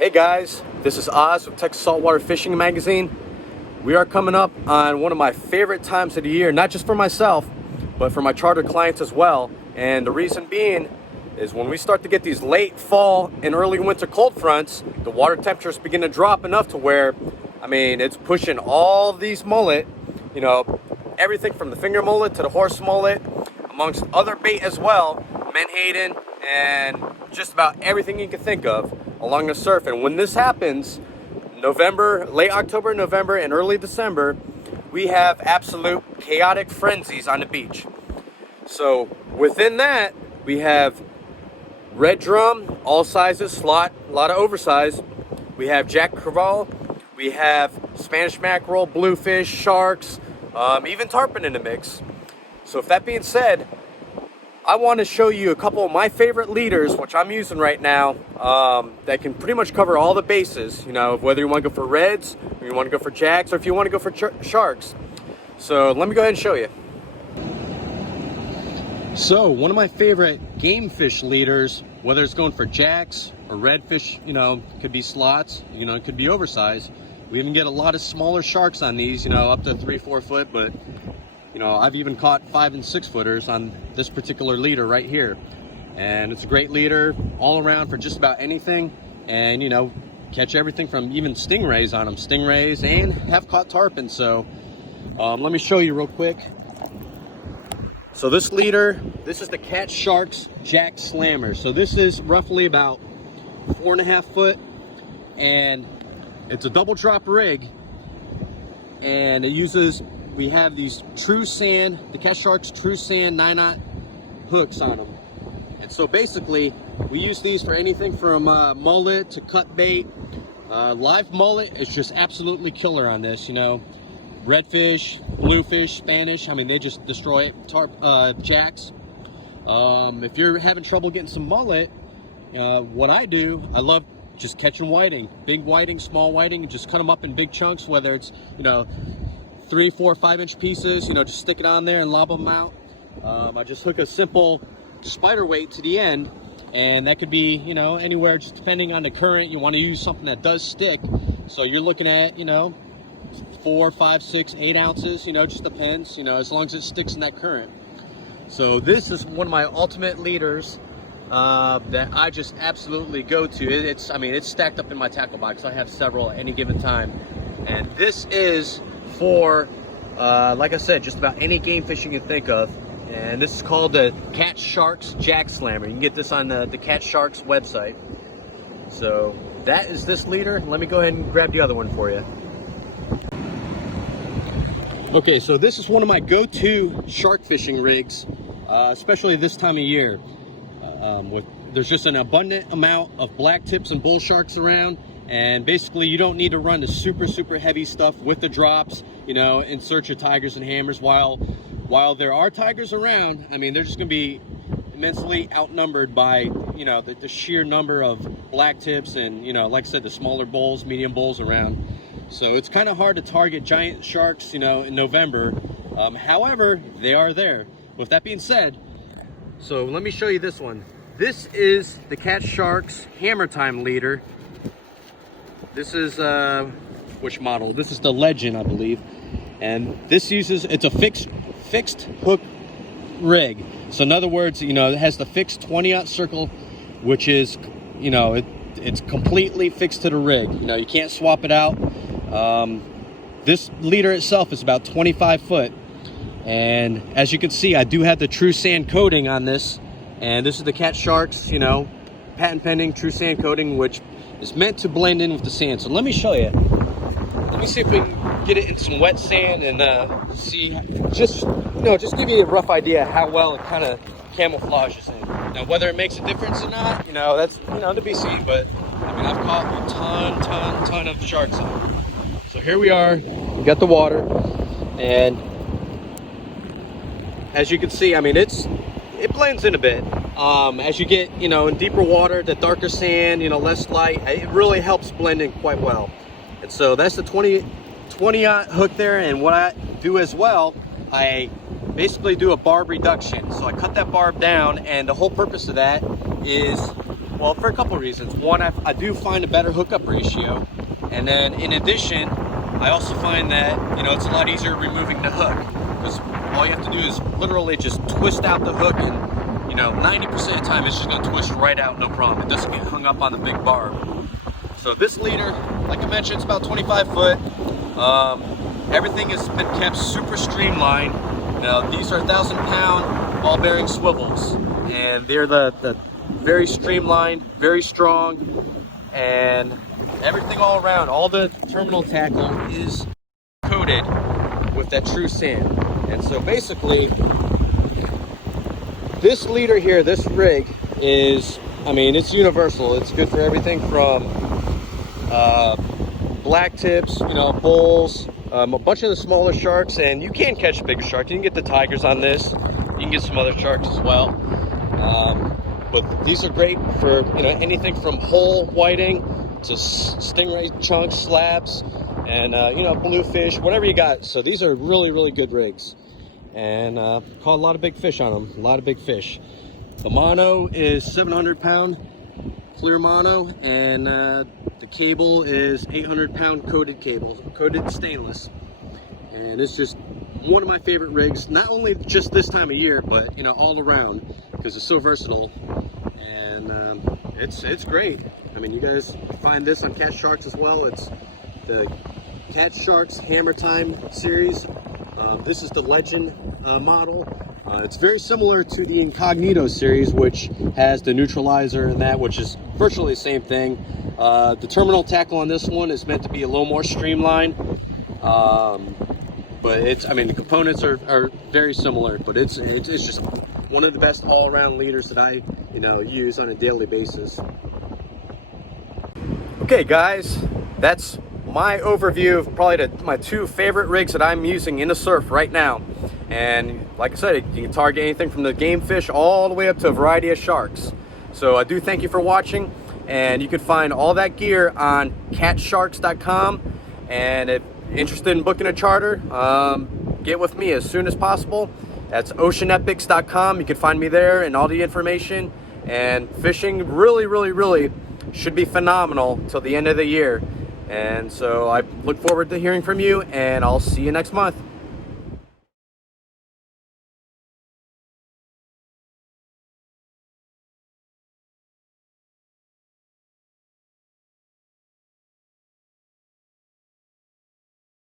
Hey guys, this is Oz with Texas Saltwater Fishing Magazine. We are coming up on one of my favorite times of the year, not just for myself, but for my charter clients as well. And the reason being is when we start to get these late fall and early winter cold fronts, the water temperatures begin to drop enough to where, it's pushing all these mullet, everything from the finger mullet to the horse mullet, amongst other bait as well, menhaden, and just about everything you can think of along the surf. And when this happens, late October, November, and early December, we have absolute chaotic frenzies on the beach. So within that, we have red drum, all sizes, slot, a lot of oversized. We have jack crevalle, we have Spanish mackerel, bluefish, sharks, even tarpon in the mix. So if that being said, I want to show you a couple of my favorite leaders, which I'm using right now, that can pretty much cover all the bases, whether you want to go for reds, or you want to go for jacks, or if you want to go for sharks. So let me go ahead and show you. So one of my favorite game fish leaders, whether it's going for jacks or redfish, could be slots, it could be oversized. We even get a lot of smaller sharks on these, up to 3-4 foot, but I've even caught 5 and 6 footers on this particular leader right here. And it's a great leader all around for just about anything. And, catch everything from even stingrays on them. Stingrays and have caught tarpon. So let me show you real quick. So this leader, this is the Catch Sharks Jack Slammer. So this is roughly about 4.5 foot. And it's a double drop rig. And it uses... We have these True Sand, the Catch Sharks True Sand 9/0 hooks on them. And so basically, we use these for anything from mullet to cut bait. Live mullet is just absolutely killer on this, Redfish, bluefish, Spanish, they just destroy it. Jacks. If you're having trouble getting some mullet, what I do, I love just catching whiting. Big whiting, small whiting, and just cut them up in big chunks, whether it's, 3, 4, 5-inch pieces, just stick it on there and lob them out. I just hook a simple spider weight to the end, and that could be, anywhere, just depending on the current. You want to use something that does stick. So you're looking at, 4, 5, 6, 8 ounces, just depends, as long as it sticks in that current. So this is one of my ultimate leaders that I just absolutely go to. It's stacked up in my tackle box. I have several at any given time. And this is for, like I said, just about any game fishing you can think of. And this is called the Catch Sharks Jack Slammer. You can get this on the Catch Sharks website. So that is this leader. Let me go ahead and grab the other one for you. Okay, so this is one of my go-to shark fishing rigs, especially this time of year. There's just an abundant amount of black tips and bull sharks around. And basically, you don't need to run the super heavy stuff with the drops, in search of tigers and hammers. While there are tigers around, they're just going to be immensely outnumbered by, the sheer number of black tips and, like I said, the smaller bulls, medium bulls around. So it's kind of hard to target giant sharks, in November. However, they are there. With that being said, so let me show you this one. This is the Catch Sharks Hammer Time leader. This is, which model? This is the Legend, I believe. And this it's a fixed hook rig. So in other words, it has the fixed 20-aught circle, which is, it's completely fixed to the rig. You can't swap it out. This leader itself is about 25 foot. And as you can see, I do have the True Sand coating on this. And this is the Catch Sharks, patent pending True Sand coating, which is meant to blend in with the sand. So let me show you. Let me see if we can get it in some wet sand and see, just give you a rough idea how well it kind of camouflages in. Now, whether it makes a difference or not, that's, to be seen. But, I've caught a ton of sharks on it. So here we are. We got the water. And as you can see, it blends in a bit. As you get, in deeper water, the darker sand, less light, it really helps blend in quite well. And so that's the 20-aught hook there. And what I do as well, I basically do a barb reduction. So I cut that barb down, and the whole purpose of that is Well, for a couple of reasons. One, I do find a better hookup ratio, and then in addition, I also find that, you know, it's a lot easier removing the hook, because all you have to do is literally just twist out the hook, and, you know, 90% of the time it's just going to twist right out, no problem. It doesn't get hung up on the big barb. So this leader, like I mentioned, it's about 25 foot. Everything has been kept super streamlined. Now, these are 1,000-pound ball bearing swivels, and they're the very streamlined, very strong, and everything all around, all the terminal tackle is coated with that true sand. And so basically, this leader here, this rig is, I mean, it's universal. It's good for everything from black tips, you know, bulls, a bunch of the smaller sharks, and you can catch bigger sharks. You can get the tigers on this. You can get some other sharks as well. But these are great for, you know, anything from whole whiting to stingray chunks, slabs, and you know, bluefish, whatever you got. So these are really, really good rigs, and caught a lot of big fish on them. A lot of big fish. The mono is 700-pound clear mono, and the cable is 800-pound coated cable, coated stainless. And it's just one of my favorite rigs, not only just this time of year, but, you know, all around, because it's so versatile. And it's great. I mean, you guys find this on Catch Sharks as well. It's the Catch Sharks Hammer Time series. This is the Legend model. It's very similar to the Incognito series, which has the neutralizer and that, which is virtually the same thing. The terminal tackle on this one is meant to be a little more streamlined. But it's, I mean, the components are very similar, but it's just one of the best all-around leaders that I, you know, use on a daily basis. Okay, guys, that's my overview of probably my two favorite rigs that I'm using in the surf right now. And like I said, you can target anything from the game fish all the way up to a variety of sharks. So I do thank you for watching, and you can find all that gear on catchsharks.com. And if you're interested in booking a charter, get with me as soon as possible. That's oceanepics.com. You can find me there and all the information. And fishing really should be phenomenal till the end of the year. And so I look forward to hearing from you, and I'll see you next month.